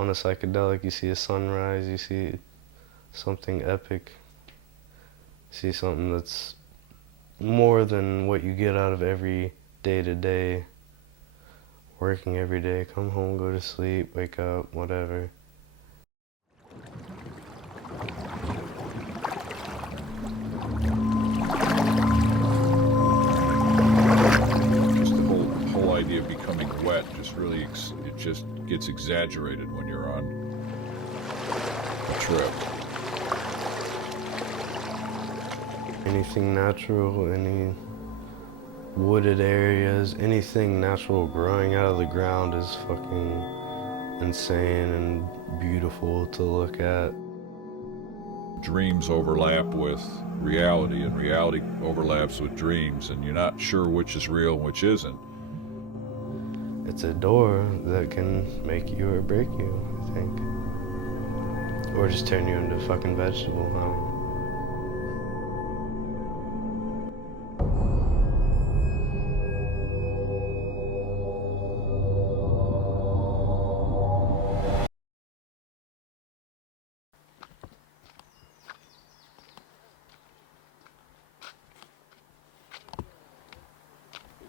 On a psychedelic, you see a sunrise, you see something epic, you see something that's more than what you get out of every day-to-day, working every day, come home, go to sleep, wake up, whatever. Just the whole idea of becoming wet just really, it just gets exaggerated when you're on a trip. Anything natural, any wooded areas, anything natural growing out of the ground is fucking insane and beautiful to look at. Dreams overlap with reality, and reality overlaps with dreams, and you're not sure which is real and which isn't. It's a door that can make you or break you, I think. Or just turn you into a fucking vegetable, I don't know.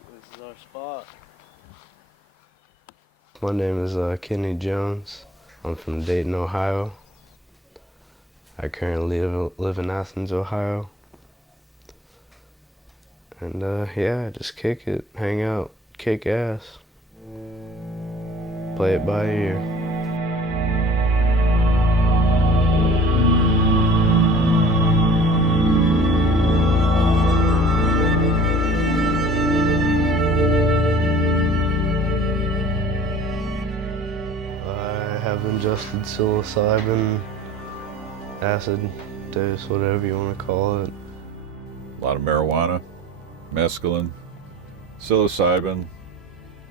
This is our spot. My name is Kenny Jones. I'm from Dayton, Ohio. I currently live in Athens, Ohio. And yeah, just kick it, hang out, kick ass. Play it by ear. I have ingested psilocybin, acid, dose, whatever you want to call it. A lot of marijuana, mescaline, psilocybin,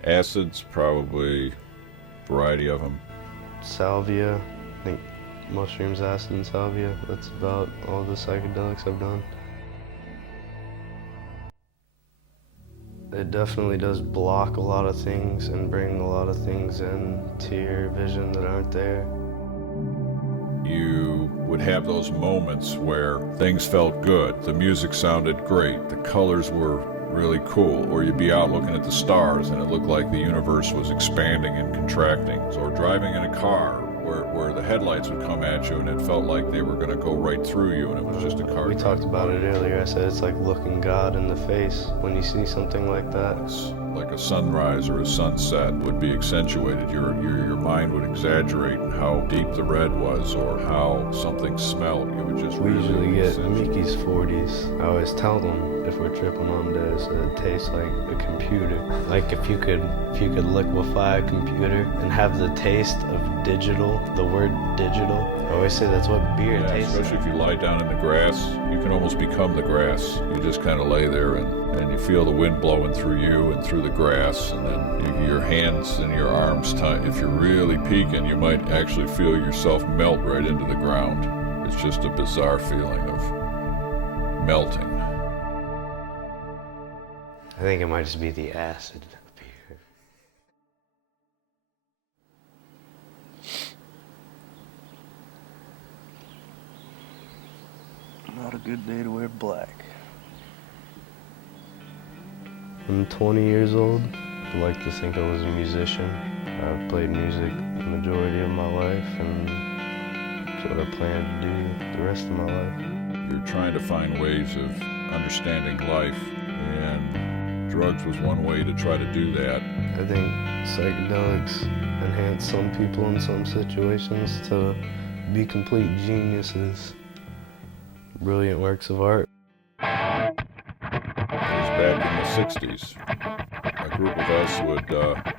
acids, probably a variety of them. Salvia, I think mushrooms, acid, and salvia. That's about all the psychedelics I've done. It definitely does block a lot of things and bring a lot of things into your vision that aren't there. You would have those moments where things felt good, the music sounded great, the colors were really cool, or you'd be out looking at the stars and it looked like the universe was expanding and contracting. Or driving in a car where the headlights would come at you and it felt like they were going to go right through you and it was just a car. We talked about it earlier. I said it's like looking God in the face when you see something like that. It's like a sunrise or a sunset would be accentuated. Your mind would exaggerate how deep the red was or how something smelled. You would just We really usually get accentuate. Mickey's 40s. I always tell them if we're tripping on this, it tastes like a computer. Like if you could liquefy a computer and have the taste of digital, the word digital. I always say that's what beer tastes like. Especially if you lie down in the grass, you can almost become the grass. You just kind of lay there and you feel the wind blowing through you and through the grass, and then your hands and your arms tight. If you're really peeking, you might actually feel yourself melt right into the ground. It's just a bizarre feeling of melting. I think it might just be the acid of beer. Not a good day to wear black. I'm 20 years old. I like to think I was a musician. I've played music the majority of my life, and it's what I plan to do the rest of my life. You're trying to find ways of understanding life, and drugs was one way to try to do that. I think psychedelics enhance some people in some situations to be complete geniuses. Brilliant works of art. It was back in the 60s. A group of us would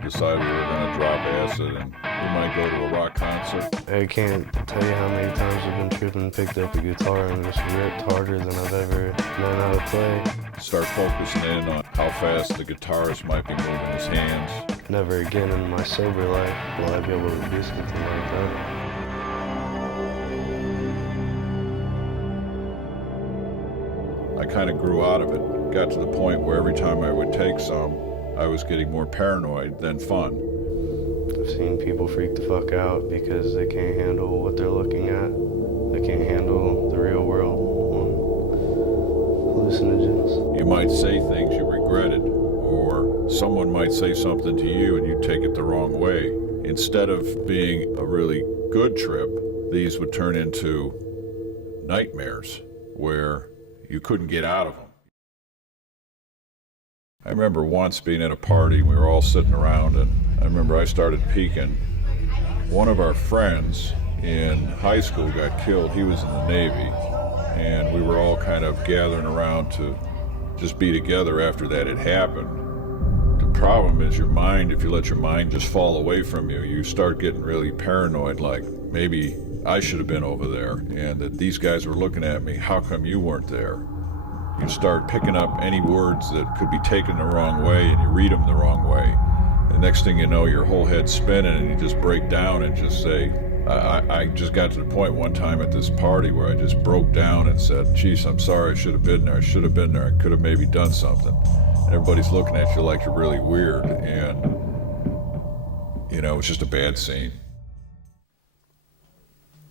decide we were going to drop acid and we might go to a rock concert. I can't tell you how many times I've been tripping, picked up a guitar and just ripped harder than I've ever known how to play. Start focusing in on how fast the guitarist might be moving his hands. Never again in my sober life will I be able to do something like that. I kind of grew out of it. Got to the point where every time I would take some, I was getting more paranoid than fun. I've seen people freak the fuck out because they can't handle what they're looking at. They can't handle the real world on hallucinogens. You might say things you regretted, or someone might say something to you and you take it the wrong way. Instead of being a really good trip, these would turn into nightmares where you couldn't get out of them. I remember once being at a party, we were all sitting around, and I remember I started peeking. One of our friends in high school got killed. He was in the Navy, and we were all kind of gathering around to just be together after that had happened. The problem is your mind, if you let your mind just fall away from you, you start getting really paranoid, like maybe I should have been over there, and that these guys were looking at me. How come you weren't there? You start picking up any words that could be taken the wrong way, and you read them the wrong way. The next thing you know, your whole head's spinning, and you just break down and just say, I just got to the point one time at this party where I just broke down and said, geez, I'm sorry, I should have been there, I should have been there, I could have maybe done something. And everybody's looking at you like you're really weird, and, you know, it's just a bad scene.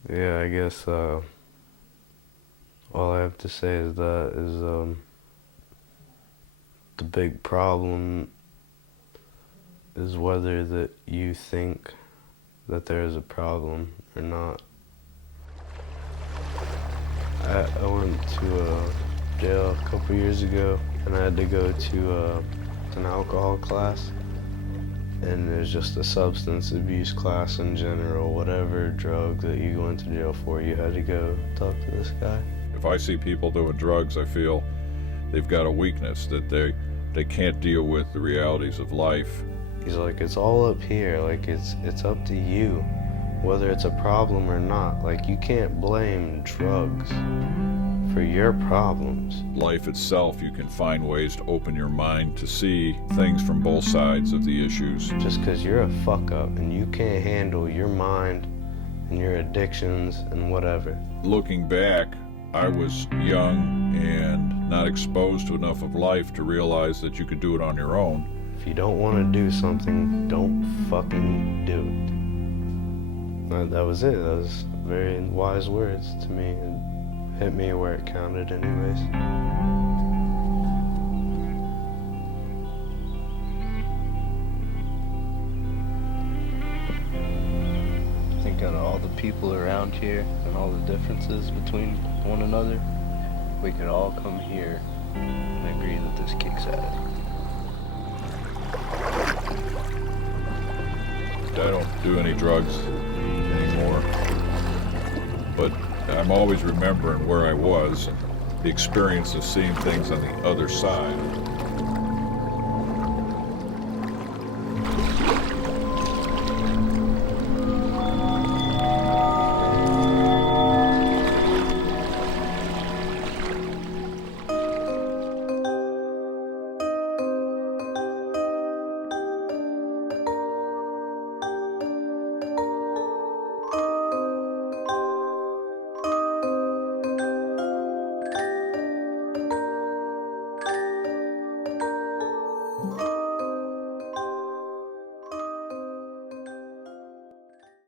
Yeah, I guess all I have to say is the big problem is whether that you think that there is a problem or not. I went to jail a couple years ago, and I had to go to an alcohol class, and there's just a substance abuse class in general. Whatever drug that you go into jail for, you had to go talk to this guy. If I see people doing drugs, I feel they've got a weakness, that they can't deal with the realities of life. He's like, it's all up here, like it's up to you, whether it's a problem or not. Like, you can't blame drugs for your problems. Life itself, you can find ways to open your mind to see things from both sides of the issues. Just because you're a fuck up and you can't handle your mind and your addictions and whatever. Looking back, I was young and not exposed to enough of life to realize that you could do it on your own. If you don't want to do something, don't fucking do it. That was it. That was very wise words to me. It hit me where it counted anyways. I think out of all the people around here and all the differences between one another, we could all come here and agree that this kicks ass. I don't do any drugs anymore, but I'm always remembering where I was and the experience of seeing things on the other side.